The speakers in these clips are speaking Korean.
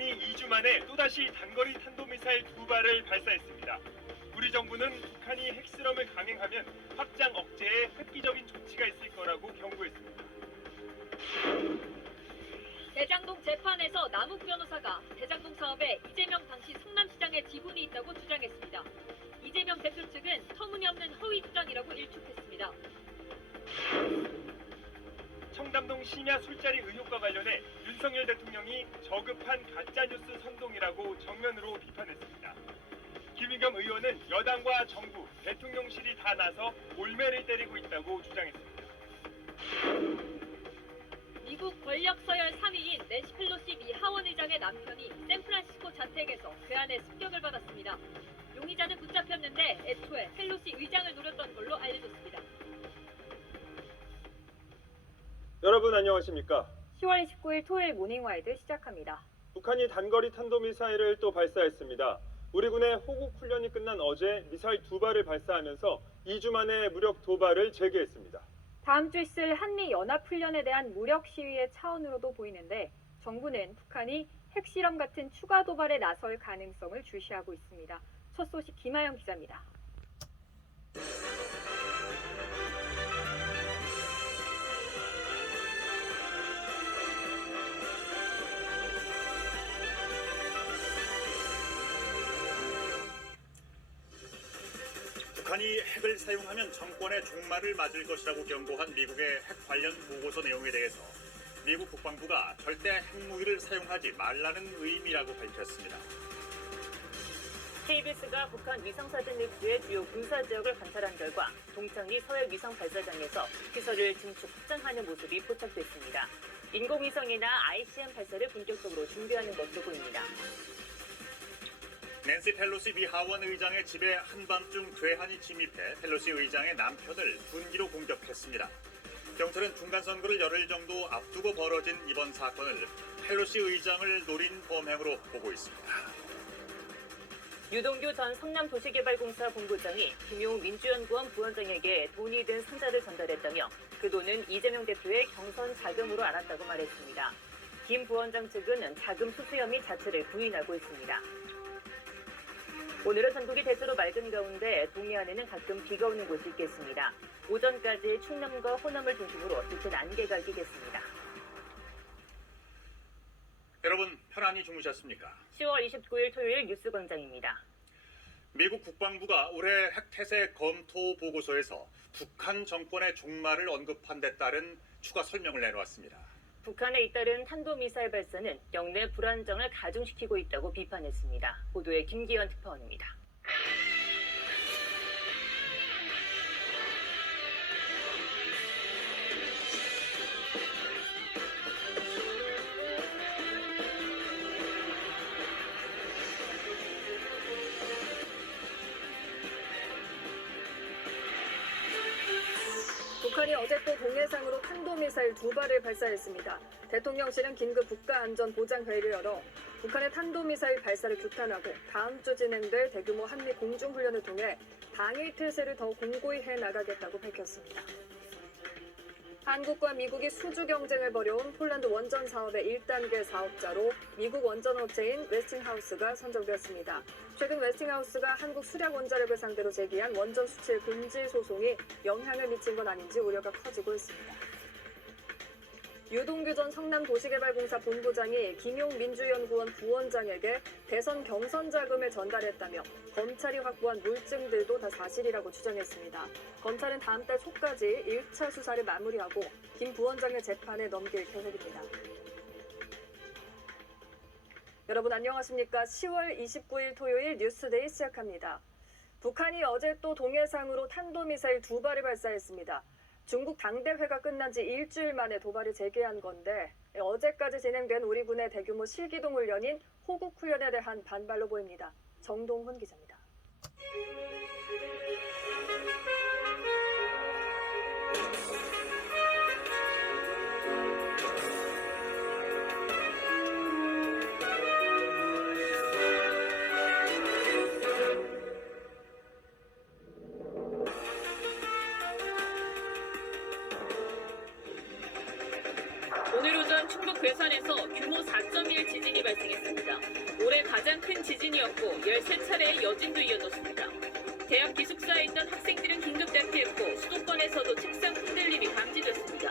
북한이 2주 만에 또다시 단거리 탄도미사일 2발을 발사했습니다. 우리 정부는 북한이 핵실험을 강행하면 확장 억제에 획기적인 조치가 있을 거라고 경고했습니다. 대장동 재판에서 남욱 변호사가 대장동 사업에 이재명 당시 성남시장의 지분이 있다고 주장했습니다. 이재명 대표 측은 터무니없는 허위 주장이라고 일축했습니다. 청담동 심야 술자리 의혹과 관련해 윤석열 대통령이 저급한 가짜뉴스 선동이라고 정면으로 비판했습니다. 김의겸 의원은 여당과 정부, 대통령실이 다 나서 올매를 때리고 있다고 주장했습니다. 미국 권력 서열 3위인 낸시 펠로시 미 하원 의장의 남편이 샌프란시스코 자택에서 괴한의 습격을 받았습니다. 용의자는 붙잡혔는데 애초에 펠로시 의장을 노렸던 걸로 알려졌습니다. 여러분 안녕하십니까? 10월 29일 토요일 모닝와이드 시작합니다. 북한이 단거리 탄도미사일을 또 발사했습니다. 우리 군의 호국 훈련이 끝난 어제 미사일 2발을 발사하면서 2주 만에 무력 도발을 재개했습니다. 다음 주 있을 한미 연합훈련에 대한 무력 시위의 차원으로도 보이는데 정부는 북한이 핵실험 같은 추가 도발에 나설 가능성을 주시하고 있습니다. 첫 소식 김하영 기자입니다. 북한이 핵을 사용하면 정권의 종말을 맞을 것이라고 경고한 미국의 핵 관련 보고서 내용에 대해서 미국 국방부가 절대 핵무기를 사용하지 말라는 의미라고 밝혔습니다. KBS가 북한 위성사진 립스의 주요 군사지역을 관찰한 결과 동창리 서해 위성 발사장에서 시설을 증축 확장하는 모습이 포착됐습니다. 인공위성이나 ICM 발사를 본격적으로 준비하는 것으로 보입니다. 낸시 펠로시 미 하원 의장의 집에 한밤중 괴한이 침입해 펠로시 의장의 남편을 군기로 공격했습니다. 경찰은 중간선거를 열흘 정도 앞두고 벌어진 이번 사건을 펠로시 의장을 노린 범행으로 보고 있습니다. 유동규 전 성남도시개발공사 본부장이 김용 민주연구원 부원장에게 돈이 든 상자를 전달했다며 그 돈은 이재명 대표의 경선 자금으로 알았다고 말했습니다. 김 부원장 측은 자금 수수 혐의 자체를 부인하고 있습니다. 오늘은 전국이 대체로 맑은 가운데 동해안에는 가끔 비가 오는 곳이 있겠습니다. 오전까지 충남과 호남을 중심으로 짙은 안개가 끼겠습니다. 여러분 편안히 주무셨습니까? 10월 29일 토요일 뉴스광장입니다. 미국 국방부가 올해 핵태세 검토 보고서에서 북한 정권의 종말을 언급한 데 따른 추가 설명을 내놓았습니다. 북한에 잇따른 탄도미사일 발사는 영내 불안정을 가중시키고 있다고 비판했습니다. 보도에 김기현 특파원입니다. 북한이 어제 또 동해상으로 탄도미사일 2발을 발사했습니다. 대통령실은 긴급 국가안전보장회의를 열어 북한의 탄도미사일 발사를 규탄하고 다음 주 진행될 대규모 한미 공중훈련을 통해 방위 태세를 더 공고히 해나가겠다고 밝혔습니다. 한국과 미국이 수주 경쟁을 벌여온 폴란드 원전 사업의 1단계 사업자로 미국 원전업체인 웨스팅하우스가 선정되었습니다. 최근 웨스팅하우스가 한국 수력원자력을 상대로 제기한 원전 수출 금지 소송이 영향을 미친 건 아닌지 우려가 커지고 있습니다. 유동규 전 성남도시개발공사 본부장이 김용 민주연구원 부원장에게 대선 경선 자금을 전달했다며 검찰이 확보한 물증들도 다 사실이라고 주장했습니다. 검찰은 다음 달 초까지 1차 수사를 마무리하고 김 부원장의 재판에 넘길 계획입니다. 여러분 안녕하십니까? 10월 29일 토요일 뉴스데이 시작합니다. 북한이 어제 또 동해상으로 탄도미사일 2발을 발사했습니다. 중국 당대회가 끝난 지 일주일 만에 도발을 재개한 건데 어제까지 진행된 우리 군의 대규모 실기동 훈련인 호국 훈련에 대한 반발로 보입니다. 정동훈 기자입니다. 오늘 오전 오전 충북 괴산에서 규모 4.1 지진이 발생했습니다. 올해 가장 큰 지진이었고 13차례의 여진도 이어졌습니다. 대학 기숙사에 있던 학생들은 긴급 대피했고 수도권에서도 책상 흔들림이 감지됐습니다.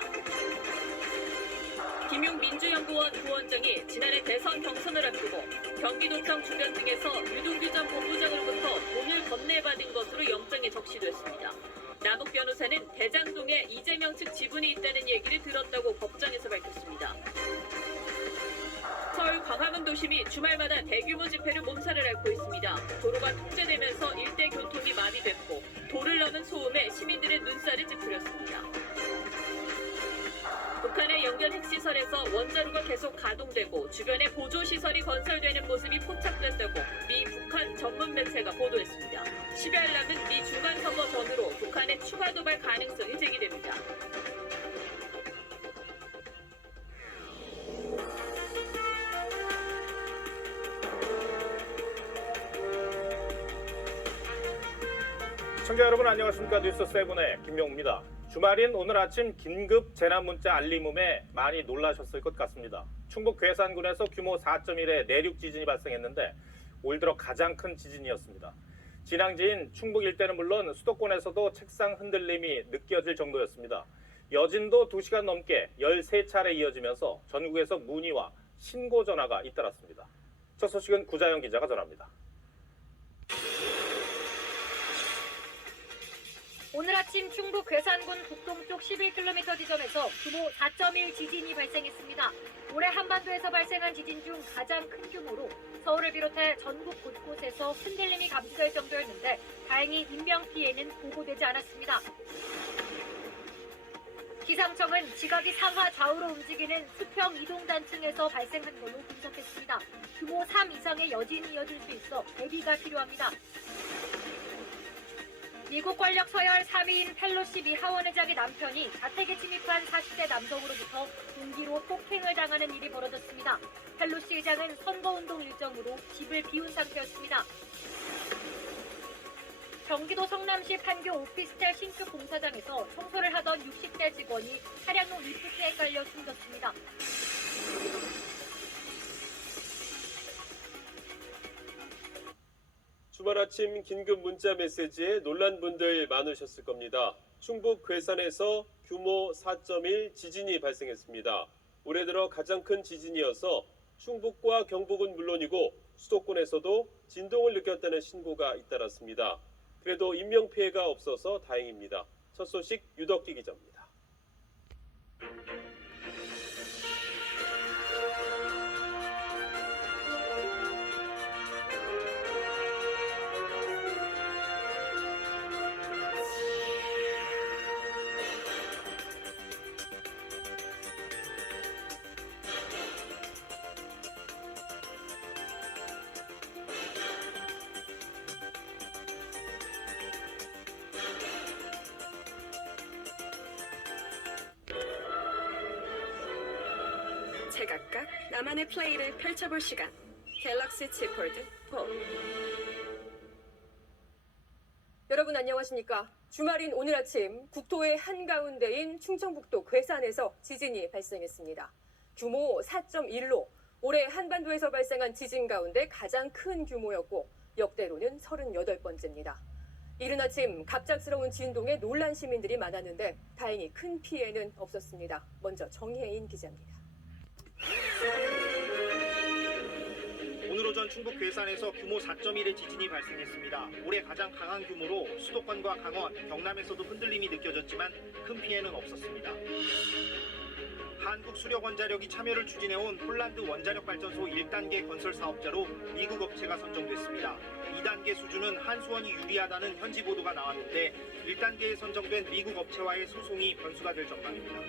김용 민주연구원 부원장이 지난해 대선 경선을 앞두고 경기도청 주변 등에서 유동규 전 본부장으로부터 돈을 건네받은 것으로 영장에 적시됐습니다. 남욱 변호사는 대장동에 이재명 측 지분이 있다는 얘기를 들었다고 법정에서 밝혔습니다. 서울 광화문 도심이 주말마다 대규모 집회로 몸살을 앓고 있습니다. 도로가 통제되면서 일대 교통이 마비됐고 도를 넘은 소음에 시민들의 눈살이 찌푸렸습니다. 북한의 연결 핵시설에서 원자로가 계속 가동되고 주변에 보조시설이 건설되는 모습이 포착됐다고 미 북한 전문 매체가 보도했습니다. 10여일 남은 미 중간선거 전후로 북한의 추가 도발 가능성이 제기됩니다. 시청자 여러분 안녕하십니까. 뉴스7의 김명우입니다. 주말인 오늘 아침 긴급 재난문자 알림음에 많이 놀라셨을 것 같습니다. 충북 괴산군에서 규모 4.1의 내륙 지진이 발생했는데 올 들어 가장 큰 지진이었습니다. 진앙지인 충북 일대는 물론 수도권에서도 책상 흔들림이 느껴질 정도였습니다. 여진도 2시간 넘게 13차례 이어지면서 전국에서 문의와 신고 전화가 잇따랐습니다. 첫 소식은 구자영 기자가 전합니다. 오늘 아침 충북 괴산군 북동쪽 11km 지점에서 규모 4.1 지진이 발생했습니다. 올해 한반도에서 발생한 지진 중 가장 큰 규모로 서울을 비롯해 전국 곳곳에서 흔들림이 감지될 정도였는데 다행히 인명피해는 보고되지 않았습니다. 기상청은 지각이 상하 좌우로 움직이는 수평 이동단층에서 발생한 걸로 분석했습니다. 규모 3 이상의 여진이 이어질 수 있어 대비가 필요합니다. 미국 권력 서열 3위인 펠로시 미 하원의장의 남편이 자택에 침입한 40대 남성으로부터 군기로 폭행을 당하는 일이 벌어졌습니다. 펠로시 의장은 선거운동 일정으로 집을 비운 상태였습니다. 경기도 성남시 판교 오피스텔 신축 공사장에서 청소를 하던 60대 직원이 차량용 리프트에 깔려 숨졌습니다. 주말 아침 긴급 문자 메시지에 놀란 분들 많으셨을 겁니다. 충북 괴산에서 규모 4.1 지진이 발생했습니다. 올해 들어 가장 큰 지진이어서 충북과 경북은 물론이고 수도권에서도 진동을 느꼈다는 신고가 잇따랐습니다. 그래도 인명피해가 없어서 다행입니다. 첫 소식 유덕기 기자입니다. 제각각 나만의 플레이를 펼쳐볼 시간. 갤럭시 Z 폴드 4. 여러분 안녕하십니까. 주말인 오늘 아침 국토의 한가운데인 충청북도 괴산에서 지진이 발생했습니다. 규모 4.1로 올해 한반도에서 발생한 지진 가운데 가장 큰 규모였고 역대로는 38번째입니다. 이른 아침 갑작스러운 진동에 놀란 시민들이 많았는데 다행히 큰 피해는 없었습니다. 먼저 정혜인 기자입니다. 오늘 오전 충북 괴산에서 규모 4.1의 지진이 발생했습니다. 올해 가장 강한 규모로 수도권과 강원, 경남에서도 흔들림이 느껴졌지만 큰 피해는 없었습니다. 한국수력원자력이 참여를 추진해온 폴란드 원자력발전소 1단계 건설 사업자로 미국 업체가 선정됐습니다. 2단계 수주는 한수원이 유리하다는 현지 보도가 나왔는데 1단계에 선정된 미국 업체와의 소송이 변수가 될 전망입니다.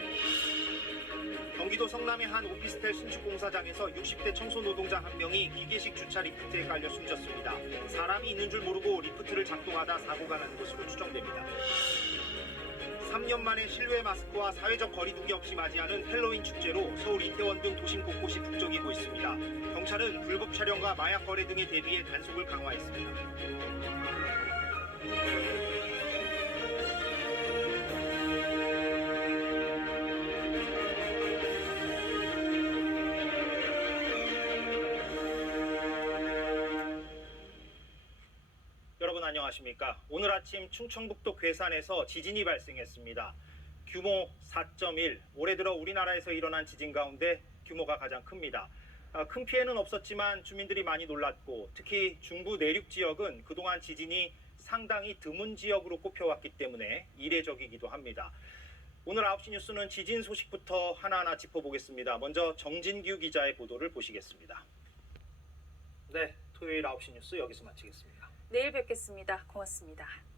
경기도 성남의 한 오피스텔 신축 공사장에서 60대 청소 노동자 한 명이 기계식 주차 리프트에 깔려 숨졌습니다. 사람이 있는 줄 모르고 리프트를 작동하다 사고가 난 것으로 추정됩니다. 3년 만에 실외 마스크와 사회적 거리두기 없이 맞이하는 헬로윈 축제로 서울 이태원 등 도심 곳곳이 북적이고 있습니다. 경찰은 불법 촬영과 마약 거래 등에 대비해 단속을 강화했습니다. 안녕하십니까? 오늘 아침 충청북도 괴산에서 지진이 발생했습니다. 규모 4.1. 올해 들어 우리나라에서 일어난 지진 가운데 규모가 가장 큽니다. 큰 피해는 없었지만 주민들이 많이 놀랐고 특히 중부 내륙 지역은 그동안 지진이 상당히 드문 지역으로 꼽혀왔기 때문에 이례적이기도 합니다. 오늘 9시 뉴스는 지진 소식부터 하나하나 짚어보겠습니다. 먼저 정진규 기자의 보도를 보시겠습니다. 네, 토요일 9시 뉴스 여기서 마치겠습니다. 내일 뵙겠습니다. 고맙습니다.